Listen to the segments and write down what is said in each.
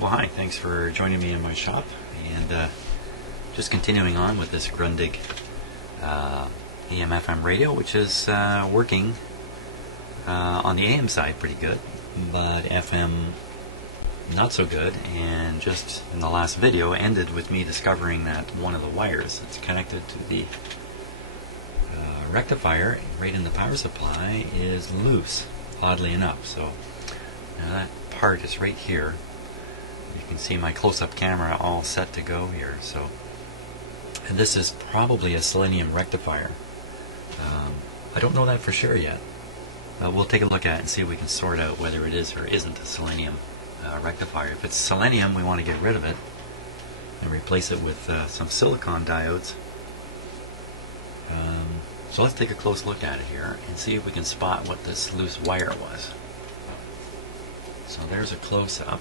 Well, hi, thanks for joining me in my shop, and just continuing on with this Grundig AM/FM radio, which is working on the AM side pretty good, but FM not so good. And just in the last video ended with me discovering that one of the wires that's connected to the rectifier right in the power supply is loose, oddly enough. So now that part is right here. You can see my close-up camera all set to go here. And this is probably a Selenium Rectifier. I don't know that for sure yet. We'll take a look at it and see if we can sort out whether it is or isn't a Selenium Rectifier. If it's Selenium, we want to get rid of it and replace it with some silicon diodes. So let's take a close look at it here and see if we can spot what this loose wire was. So there's a close-up.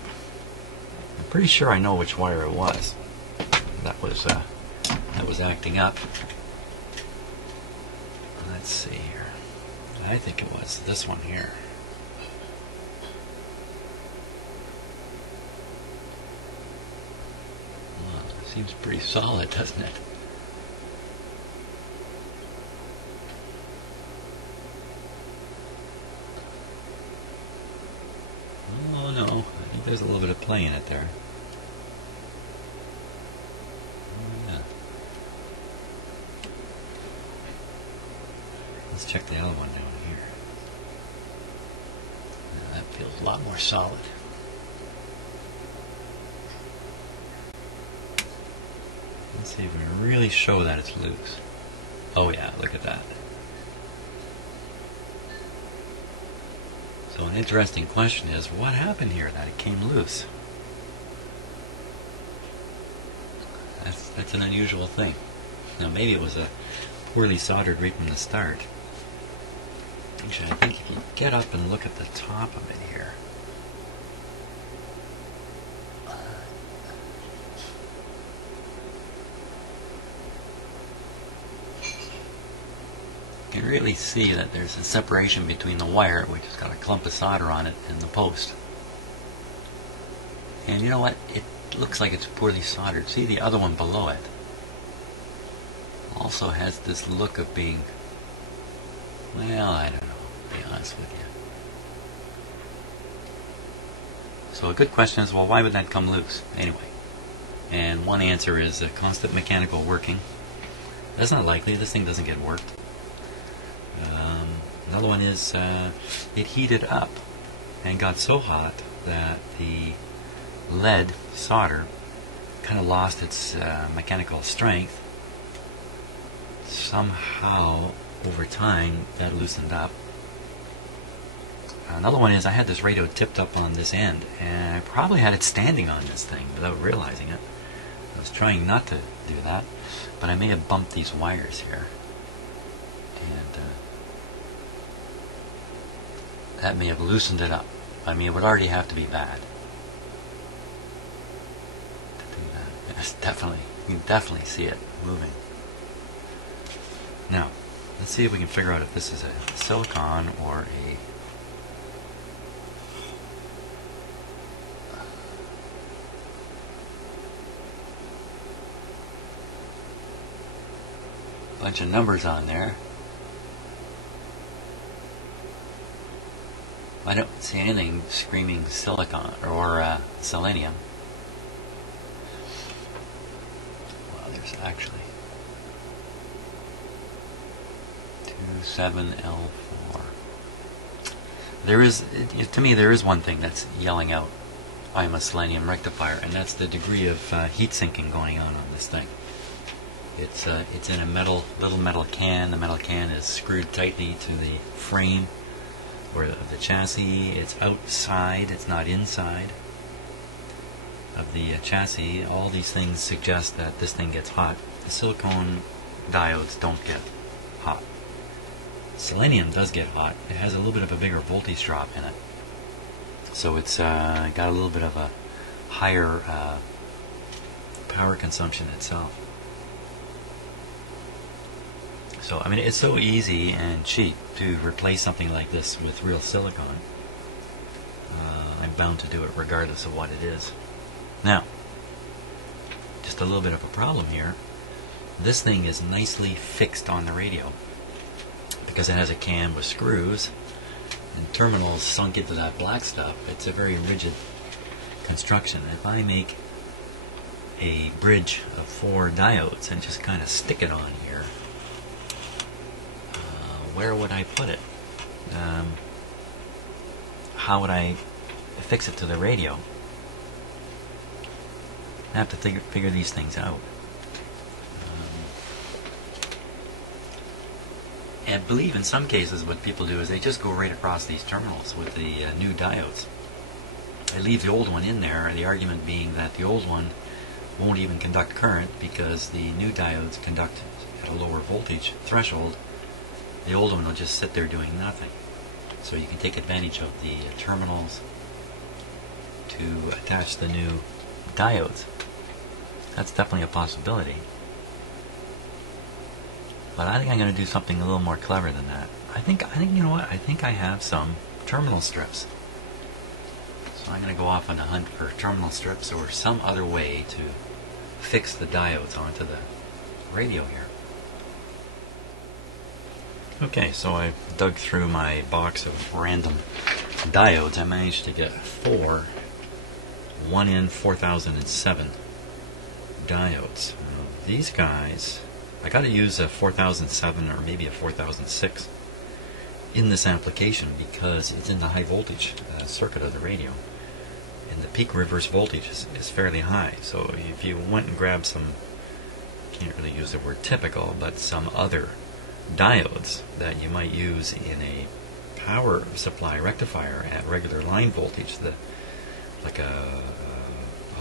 I'm pretty sure I know which wire it was. That was acting up. Let's see here. I think it was this one here. Well, it seems pretty solid, doesn't it? Oh no, I think there's a little bit of play in it there. Oh, yeah. Let's check the other one down here. Now that feels a lot more solid. Let's see if we can really show that it's loose. Oh yeah, look at that. So an interesting question is, what happened here that it came loose? That's an unusual thing. Now maybe it was a poorly soldered right from the start. Actually, I think if you get up and look at the top of it here, you can really see that there's a separation between the wire, which has got a clump of solder on it, and the post. And you know what? It looks like it's poorly soldered. See the other one below it also has this look of being, well, I don't know, to be honest with you. So a good question is, well, why would that come loose anyway? And one answer is constant mechanical working. That's not likely. This thing doesn't get worked. Another one is it heated up and got so hot that the lead solder kind of lost its mechanical strength. Somehow, over time, that loosened up. Another one is I had this radio tipped up on this end, and I probably had it standing on this thing without realizing it. I was trying not to do that, but I may have bumped these wires here. And that may have loosened it up. I mean, it would already have to be bad to do that. It's definitely, you can definitely see it moving. Now, let's see if we can figure out if this is a silicon or a bunch of numbers on there. I don't see anything screaming silicon or selenium. Well, there's actually 27L4. There is, to me, there is one thing that's yelling out, I'm a Selenium Rectifier, and that's the degree of heat sinking going on this thing. It's in a little metal can. The metal can is screwed tightly to the frame or the chassis. It's outside, it's not inside of the chassis. All these things suggest that this thing gets hot. The silicone diodes don't get hot. Selenium does get hot. It has a little bit of a bigger voltage drop in it, so it's got a little bit of a higher power consumption itself. So, I mean, it's so easy and cheap to replace something like this with real silicon. I'm bound to do it regardless of what it is. Now, just a little bit of a problem here. This thing is nicely fixed on the radio because it has a cam with screws and terminals sunk into that black stuff. It's a very rigid construction. If I make a bridge of 4 diodes and just kind of stick it on here, where would I put it? How would I fix it to the radio? I have to figure these things out. And I believe in some cases what people do is they just go right across these terminals with the new diodes. They leave the old one in there, the argument being that the old one won't even conduct current because the new diodes conduct at a lower voltage threshold. The old one will just sit there doing nothing. So you can take advantage of the terminals to attach the new diodes. That's definitely a possibility. But I think I'm going to do something a little more clever than that. I think you know what? I think I have some terminal strips. So I'm going to go off on a hunt for terminal strips or some other way to fix the diodes onto the radio here. Okay, so I dug through my box of random diodes. I managed to get 4 1N 4007 diodes. These guys, I got to use a 4007 or maybe a 4006 in this application because it's in the high voltage circuit of the radio, and the peak reverse voltage is fairly high. So if you went and grabbed some, can't really use the word typical, but some other diodes that you might use in a power supply rectifier at regular line voltage, like a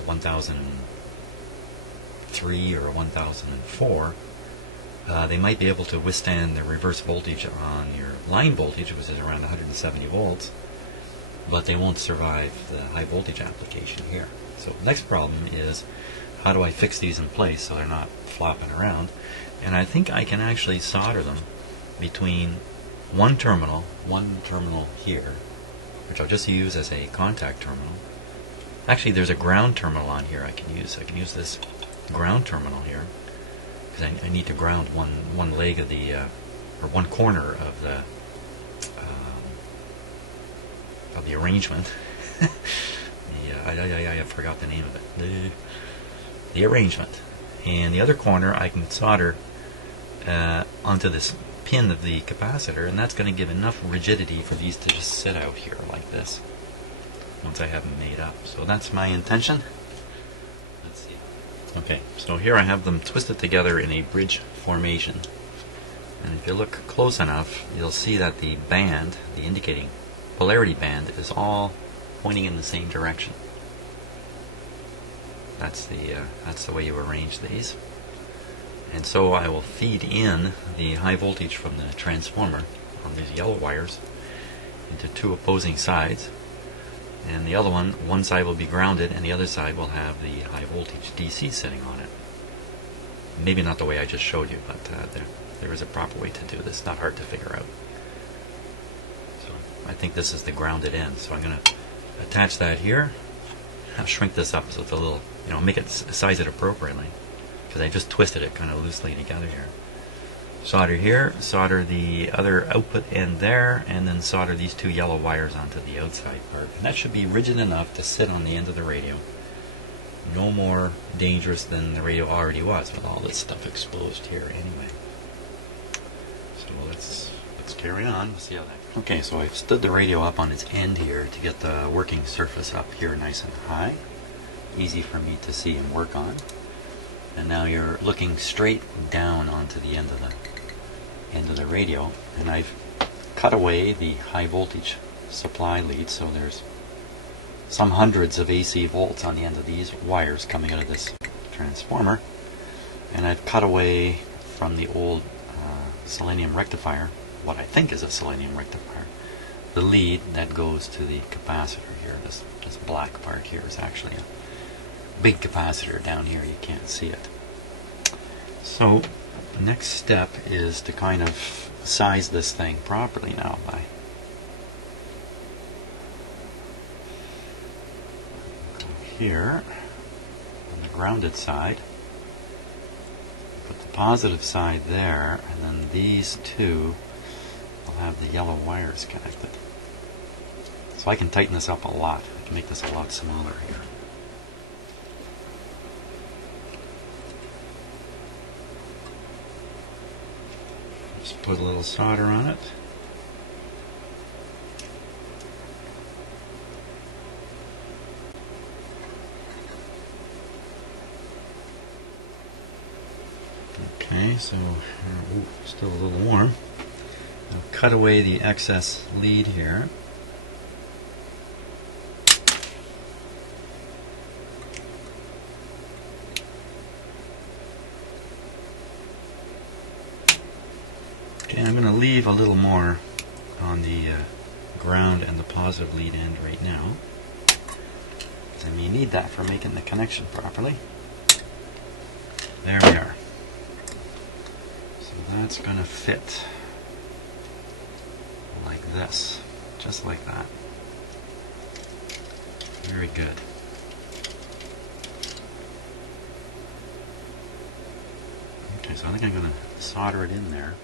1003 or a 1004, they might be able to withstand the reverse voltage on your line voltage, which is around 170 volts, but they won't survive the high voltage application here. So the next problem is, how do I fix these in place so they're not flopping around? And I think I can actually solder them between one terminal here, which I'll just use as a contact terminal. Actually, there's a ground terminal on here I can use. I can use this ground terminal here because I need to ground one leg of the or one corner of the arrangement. I forgot the name of it. The arrangement. And the other corner I can solder onto this pin of the capacitor, and that's going to give enough rigidity for these to just sit out here like this once I have them made up. So that's my intention. Let's see. Okay, so here I have them twisted together in a bridge formation, and if you look close enough you'll see that the band, the indicating polarity band, is all pointing in the same direction. That's the way you arrange these. And so I will feed in the high voltage from the transformer on these yellow wires into 2 opposing sides, and the other one side will be grounded and the other side will have the high voltage DC sitting on it. Maybe not the way I just showed you, but there is a proper way to do this. Not hard to figure out. So I think this is the grounded end, so I'm going to attach that here. I'll shrink this up so it's a little, make it, size it appropriately, because I just twisted it kind of loosely together here. Solder here, solder the other output end there, and then solder these 2 yellow wires onto the outside part. And that should be rigid enough to sit on the end of the radio. No more dangerous than the radio already was with all this stuff exposed here anyway. So let's carry on. We'll see how that goes. Okay, so I've stood the radio up on its end here to get the working surface up here nice and high. Easy for me to see and work on. And now you're looking straight down onto the end of the radio, and I've cut away the high voltage supply lead, so there's some hundreds of AC volts on the end of these wires coming out of this transformer, and I've cut away from the old Selenium Rectifier, what I think is a Selenium Rectifier, the lead that goes to the capacitor here. This black part here is actually a big capacitor down here. You can't see it. So next step is to kind of size this thing properly now by here, on the grounded side. Put the positive side there, and then these two will have the yellow wires connected. So I can tighten this up a lot. I can make this a lot smaller here. Just put a little solder on it. Okay, so still a little warm. I'll cut away the excess lead here. Okay, I'm going to leave a little more on the ground and the positive lead end right now. And you need that for making the connection properly. There we are. So that's going to fit like this, just like that. Very good. Okay, so I think I'm going to solder it in there.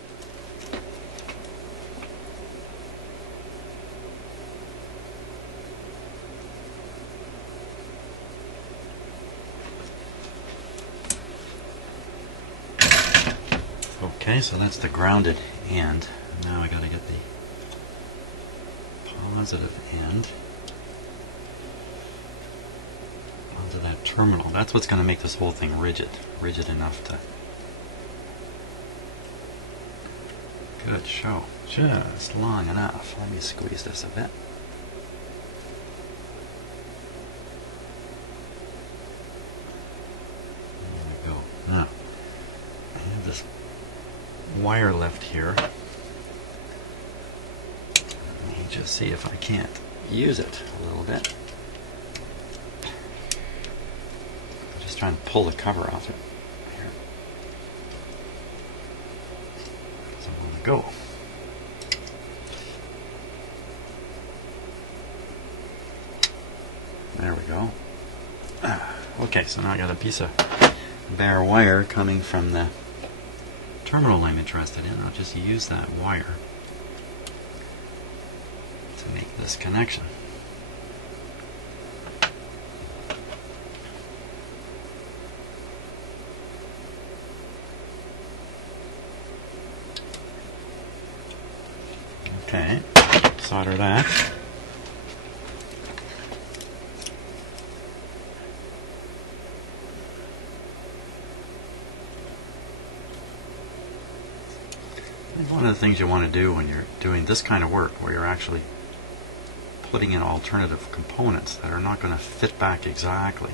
Okay, so that's the grounded end. Now I got to get the positive end onto that terminal. That's what's going to make this whole thing rigid enough to. Good show. Just long enough. Let me squeeze this a bit. There we go. Now, I have this wire left here. Let me just see if I can't use it a little bit. I'm just trying to pull the cover off it. Here. So I'm going to go. There we go. Okay, so now I got a piece of bare wire coming from the terminal I'm interested in. I'll just use that wire to make this connection. Okay, solder that. One of the things you want to do when you're doing this kind of work, where you're actually putting in alternative components that are not going to fit back exactly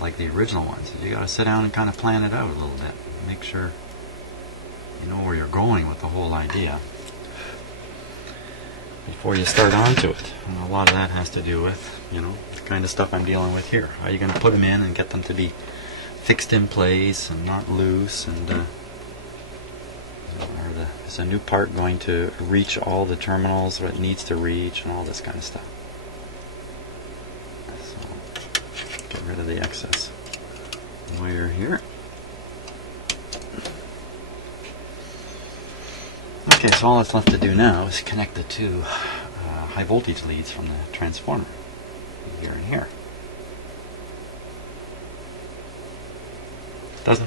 like the original ones, is you got to sit down and kind of plan it out a little bit. Make sure you know where you're going with the whole idea before you start onto it. And a lot of that has to do with, the kind of stuff I'm dealing with here. How are you going to put them in and get them to be fixed in place and not loose, and is a new part going to reach all the terminals that it needs to reach, and all this kind of stuff. So, get rid of the excess wire here. Okay, so all that's left to do now is connect the two high voltage leads from the transformer, here and here.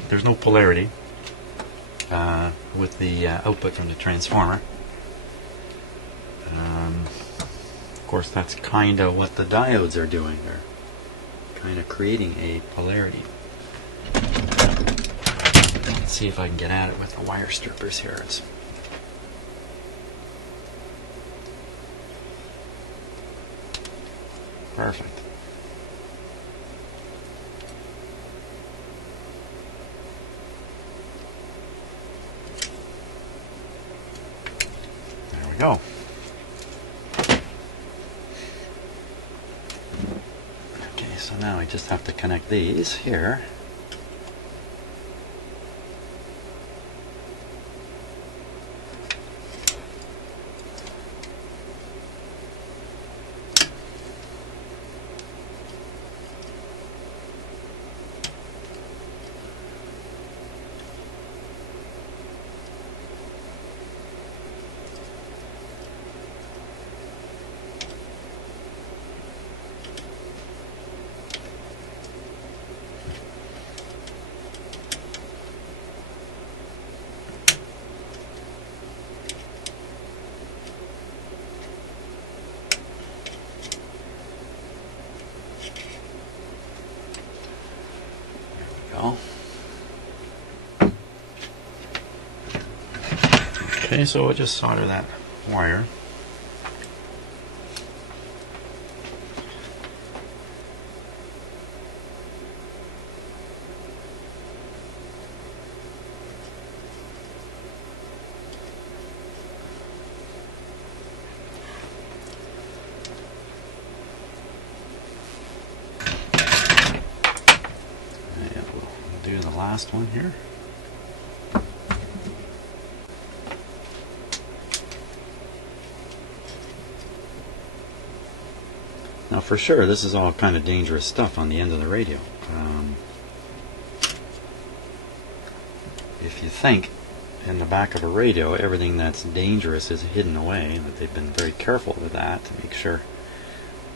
There's no polarity with the output from the transformer. Of course, that's kind of what the diodes are doing. They're kind of creating a polarity. Let's see if I can get at it with the wire strippers here. Perfect. Go. Okay, so now I just have to connect these here. go. Okay, so we'll just solder that wire. Do the last one here. Now for sure this is all kind of dangerous stuff on the end of the radio. If you think in the back of a radio everything that's dangerous is hidden away, that they've been very careful with that to make sure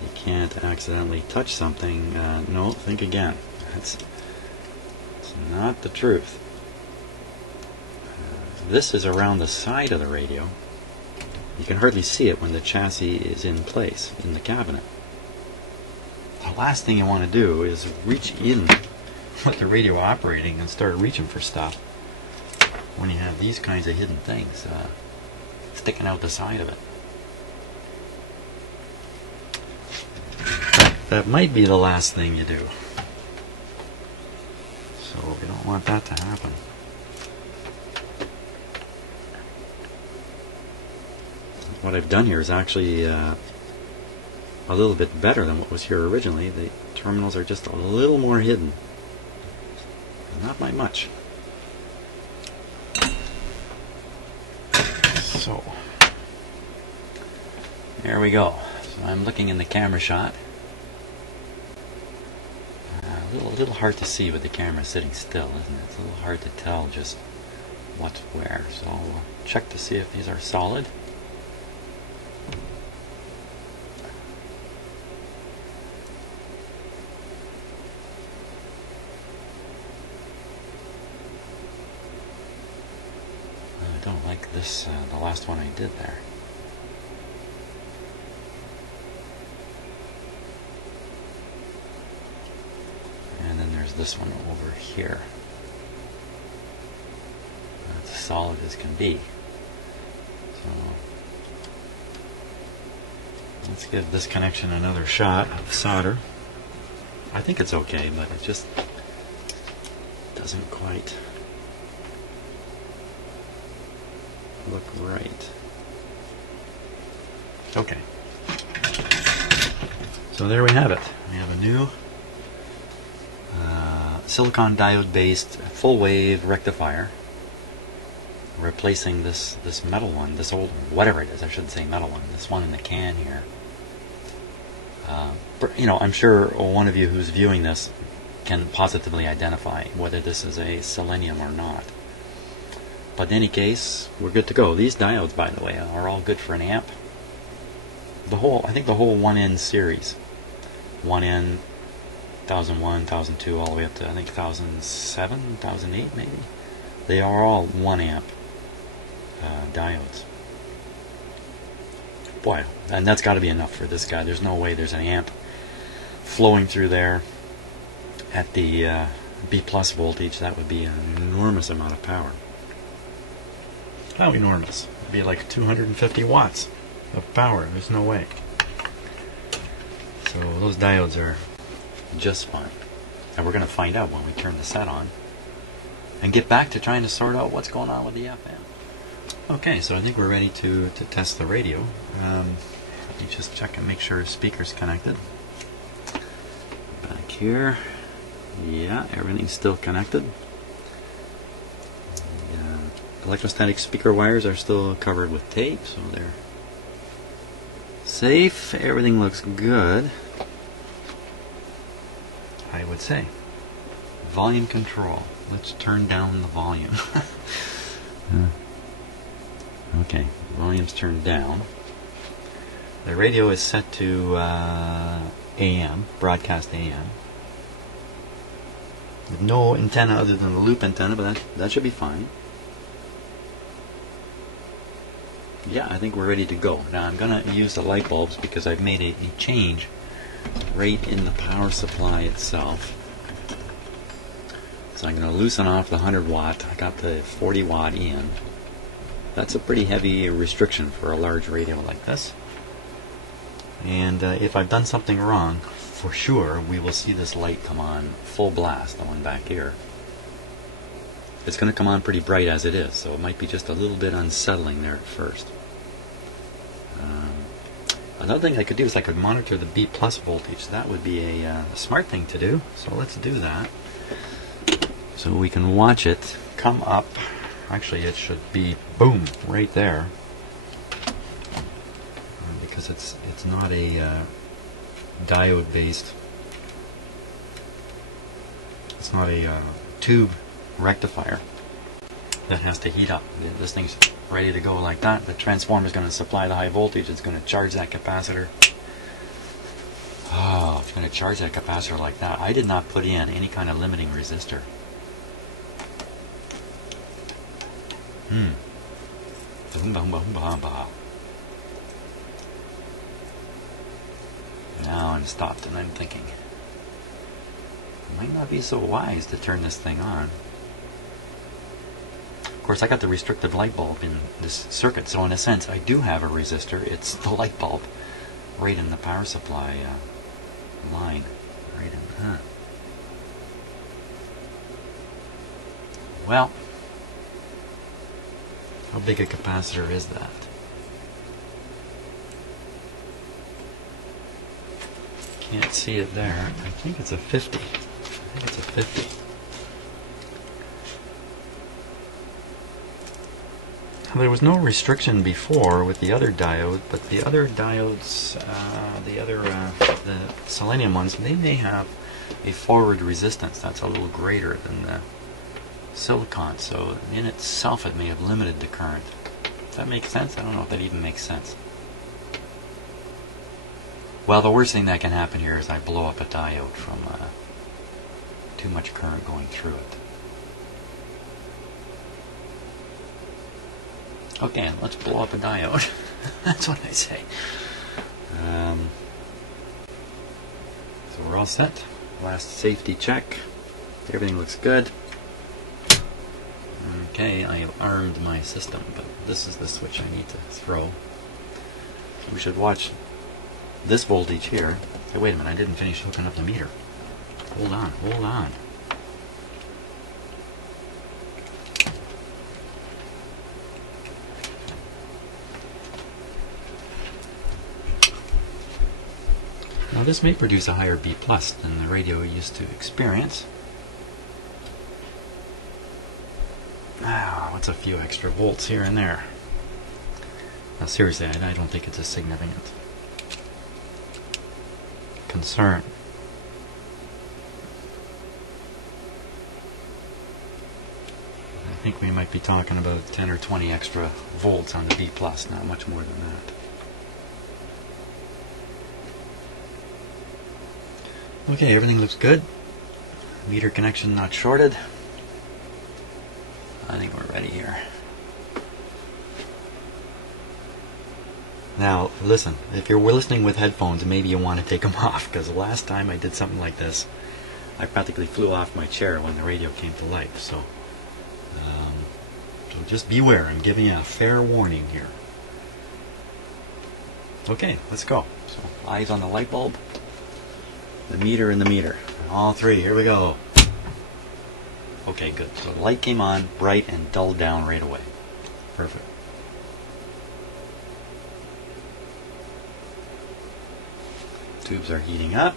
you can't accidentally touch something, no, think again. It's not the truth. This is around the side of the radio. You can hardly see it when the chassis is in place in the cabinet. The last thing you want to do is reach in with the radio operating and start reaching for stuff when you have these kinds of hidden things sticking out the side of it. That might be the last thing you do. So we don't want that to happen. What I've done here is actually a little bit better than what was here originally. The terminals are just a little more hidden. Not by much. So, there we go. So I'm looking in the camera shot. A little hard to see with the camera sitting still, isn't it? It's a little hard to tell just what's where. So I'll check to see if these are solid. I don't like this, the last one I did there. And then there's this one over here. That's as solid as can be. So let's give this connection another shot of solder. I think it's okay, but it just doesn't quite look right. Okay. So there we have it. We have a new silicon diode based full wave rectifier replacing this metal one, this old one, whatever it is. I shouldn't say metal one, this one in the can here. You know, I'm sure one of you who's viewing this can positively identify whether this is a Selenium or not. But in any case, we're good to go. These diodes, by the way, are all good for an amp. I think the whole 1N series, 1N, 1001, 1002, all the way up to I think 1007, 1008 maybe. They are all 1 amp diodes. Boy, and that's got to be enough for this guy. There's no way there's an amp flowing through there at the B plus voltage. That would be an enormous amount of power. How enormous? It would be like 250 watts of power. There's no way. So those diodes are just fine. And we're going to find out when we turn the set on and get back to trying to sort out what's going on with the FM. Okay, so I think we're ready to test the radio. Let me just check and make sure speaker's connected. Back here. Yeah, everything's still connected. The electrostatic speaker wires are still covered with tape, so they're safe. Everything looks good, I would say. Volume control. Let's turn down the volume. Okay, volume's turned down. The radio is set to AM, broadcast AM. With no antenna other than the loop antenna, but that should be fine. Yeah, I think we're ready to go. Now I'm going to use the light bulbs because I've made a change right in the power supply itself. So I'm going to loosen off the 100 watt. I got the 40 watt in. That's a pretty heavy restriction for a large radio like this. And if I've done something wrong, for sure we will see this light come on full blast, the one back here. It's going to come on pretty bright as it is, so it might be just a little bit unsettling there at first. Another thing I could do is I could monitor the B plus voltage. That would be a smart thing to do, so let's do that. So we can watch it come up. Actually, it should be, boom, right there. Because it's not a diode based, it's not a tube rectifier that has to heat up. This thing's ready to go like that. The transformer is going to supply the high voltage. It's going to charge that capacitor. Oh, it's going to charge that capacitor like that. I did not put in any kind of limiting resistor. Now I'm stopped and I'm thinking, it might not be so wise to turn this thing on. Of course, I got the restricted light bulb in this circuit, so in a sense I do have a resistor. It's the light bulb right in the power supply line. Right in, Well, how big a capacitor is that? Can't see it there. I think it's a 50. I think it's a 50. There was no restriction before with the other diode, but the other diodes, the Selenium ones, they may have a forward resistance that's a little greater than the silicon, so in itself it may have limited the current. Does that make sense? I don't know if that even makes sense. Well, the worst thing that can happen here is I blow up a diode from too much current going through it. Okay, let's blow up a diode. That's what I say. So we're all set. Last safety check. Everything looks good. Okay, I have armed my system, but this is the switch I need to throw. We should watch this voltage here. Hey, wait a minute, I didn't finish hooking up the meter. Hold on, hold on. Now this may produce a higher B plus than the radio used to experience. What's a few extra volts here and there? Now seriously, I don't think it's a significant concern. I think we might be talking about 10 or 20 extra volts on the B plus, not much more than that. Okay, everything looks good. Meter connection not shorted. I think we're ready here. Now, listen, if you're listening with headphones, maybe you want to take them off, because the last time I did something like this, I practically flew off my chair when the radio came to life. So just beware. I'm giving you a fair warning here. Okay, let's go. So, eyes on the light bulb, the meter, and the meter. All three. Here we go. Okay, good. So the light came on, bright, and dulled down right away. Perfect. Tubes are heating up.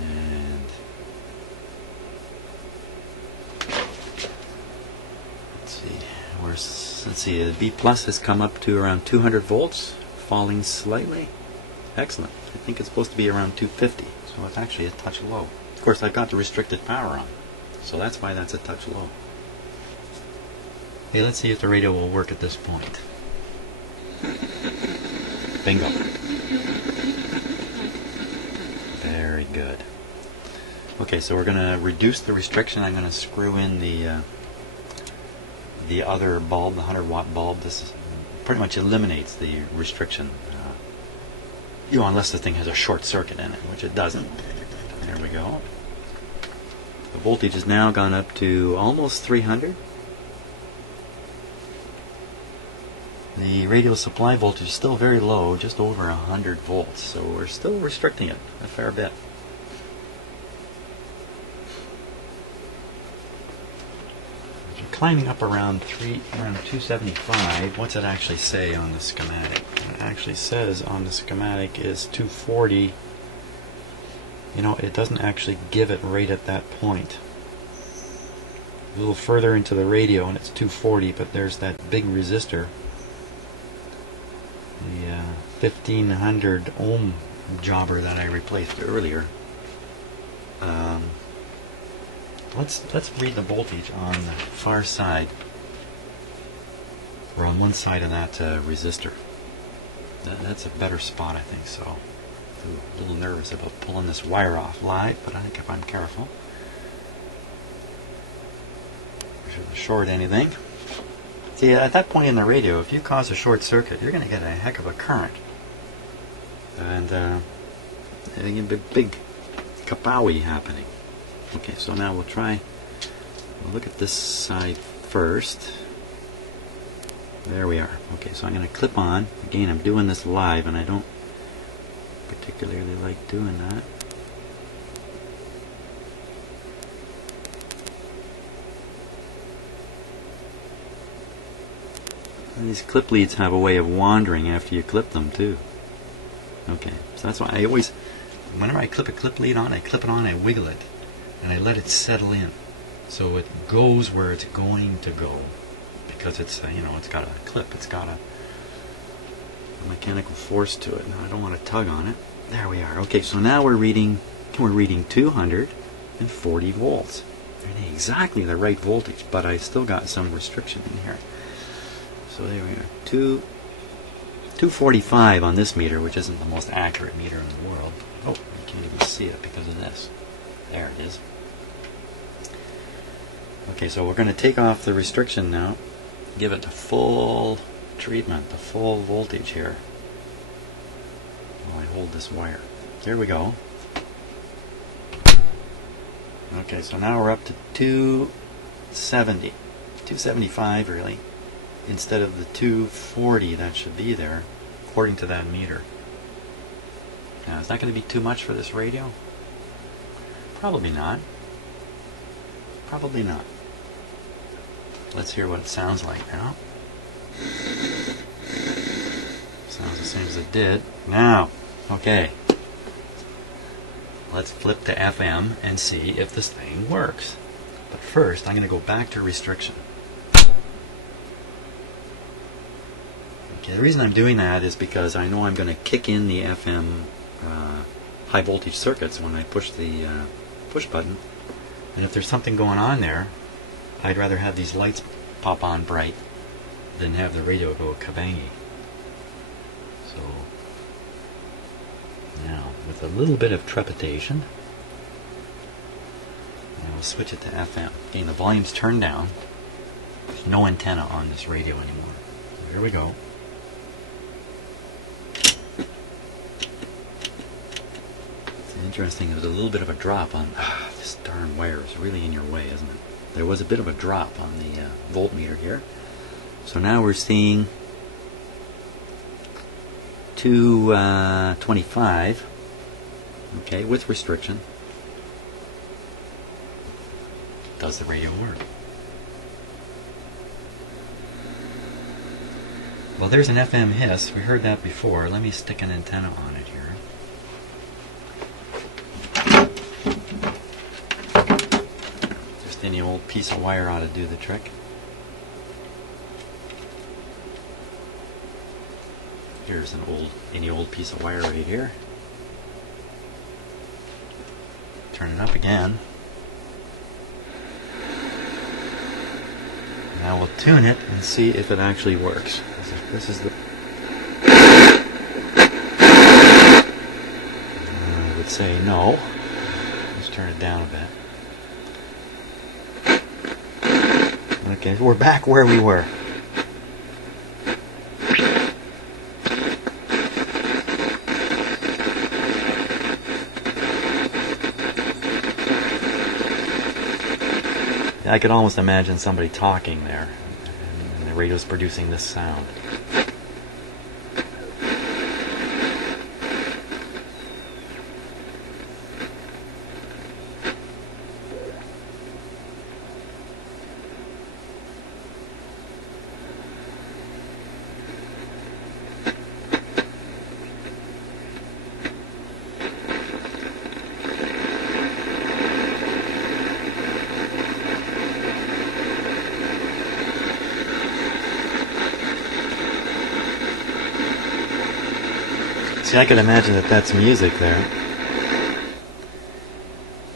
And let's see, the B plus has come up to around 200 volts, falling slightly. Excellent. I think it's supposed to be around 250, so it's actually a touch low. Of course, I've got the restricted power on, so that's why that's a touch low. Hey, let's see if the radio will work at this point. Bingo. Very good. Okay, so we're going to reduce the restriction. I'm going to screw in the other bulb, the 100 watt bulb. This pretty much eliminates the restriction unless the thing has a short circuit in it, which it doesn't. There we go. The voltage has now gone up to almost 300. The radial supply voltage is still very low, just over 100 volts, so we're still restricting it a fair bit. As you're climbing up around 275, what's it actually say on the schematic? It actually says on the schematic is 240. You know, it doesn't actually give it right at that point. A little further into the radio and it's 240, but there's that big resistor, the 1500 ohm jobber that I replaced earlier. Let's read the voltage on the far side, or on one side of that resistor. That's a better spot, I think. So I'm a little nervous about pulling this wire off live, but I think if I'm careful, I shouldn't short anything. See, at that point in the radio, if you cause a short circuit, you're going to get a heck of a current. And a big kapowie happening. Okay, so now we'll look at this side first. There we are. Okay, so I'm going to clip on. Again, I'm doing this live, and I don't particularly like doing that. These clip leads have a way of wandering after you clip them too. Okay, so that's why I always, whenever I clip a clip lead on, I clip it on, I wiggle it, and I let it settle in, so it goes where it's going to go, because it's it's got a clip, it's got a mechanical force to it. Now I don't want to tug on it. There we are. Okay, so now we're reading 240 volts. Exactly the right voltage, but I still got some restriction in here. So there we are, 245 on this meter, which isn't the most accurate meter in the world. Oh, you can't even see it because of this. There it is. Okay, so we're going to take off the restriction now, give it the full treatment, the full voltage here, while I hold this wire. Here we go. Okay, so now we're up to 270, 275 really, instead of the 240 that should be there, according to that meter. Now, is that going to be too much for this radio? Probably not. Probably not. Let's hear what it sounds like now. Sounds the same as it did. Now, okay. Let's flip to FM and see if this thing works. But first, I'm going to go back to restriction. Okay, the reason I'm doing that is because I know I'm going to kick in the FM high voltage circuits when I push the push button. And if there's something going on there, I'd rather have these lights pop on bright than have the radio go kabangy. So now, with a little bit of trepidation, I'll switch it to FM. Again, the volume's turned down. There's no antenna on this radio anymore. So here we go. It's interesting, there's a little bit of a drop on... this darn wire is really in your way, isn't it? There was a bit of a drop on the voltmeter here. So now we're seeing 225, okay, with restriction. Does the radio work? Well, there's an FM hiss. We heard that before. Let me stick an antenna on it here. Just any old piece of wire ought to do the trick. Here's any old piece of wire right here. Turn it up again. Now we'll tune it and see if it actually works. This is the... I would say no. Let's turn it down a bit. Okay, we're back where we were. I could almost imagine somebody talking there, and the radio's producing this sound. See, I could imagine that that's music there. You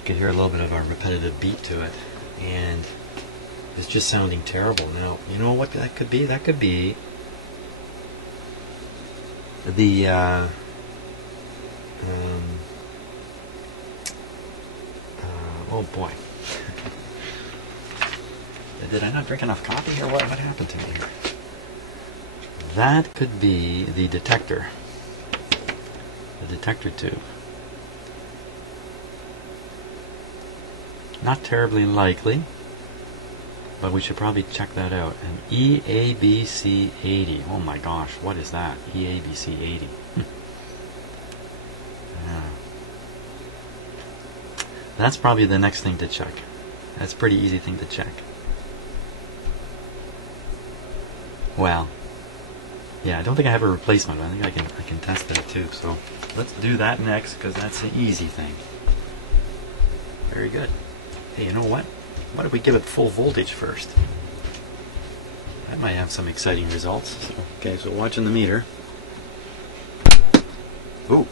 could hear a little bit of a repetitive beat to it, and it's just sounding terrible. Now, you know what that could be? That could be the oh boy. Did I not drink enough coffee, or what happened to me here? That could be the detector. The detector tube. Not terribly likely, but we should probably check that out. An EABC 80. Oh my gosh, what is that? EABC 80. Yeah. That's probably the next thing to check. That's a pretty easy thing to check. Well, yeah, I don't think I have a replacement, but I think I can test that too. So let's do that next, because that's an easy thing. Very good. Hey, you know what? What if we give it full voltage first? That might have some exciting results. Okay, so watching the meter. Ooh,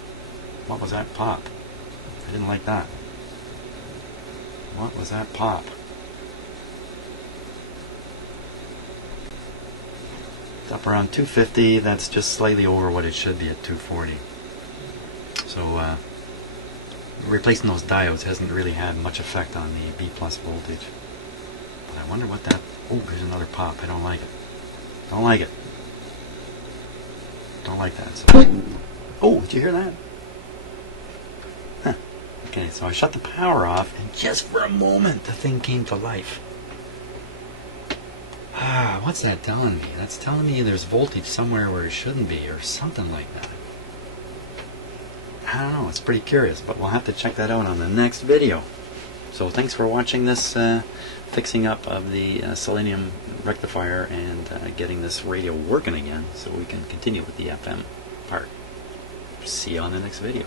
what was that pop? I didn't like that. What was that pop? Up around 250. That's just slightly over what it should be at 240. So replacing those diodes hasn't really had much effect on the B+ voltage. But I wonder what that... Oh, there's another pop. I don't like it. Don't like it. Don't like that. So, oh, did you hear that? Huh. Okay, so I shut the power off, and just for a moment the thing came to life. Ah, what's that telling me? That's telling me there's voltage somewhere where it shouldn't be, or something like that. I don't know, it's pretty curious, but we'll have to check that out on the next video. So thanks for watching this fixing up of the Selenium Rectifier and getting this radio working again so we can continue with the FM part. See you on the next video.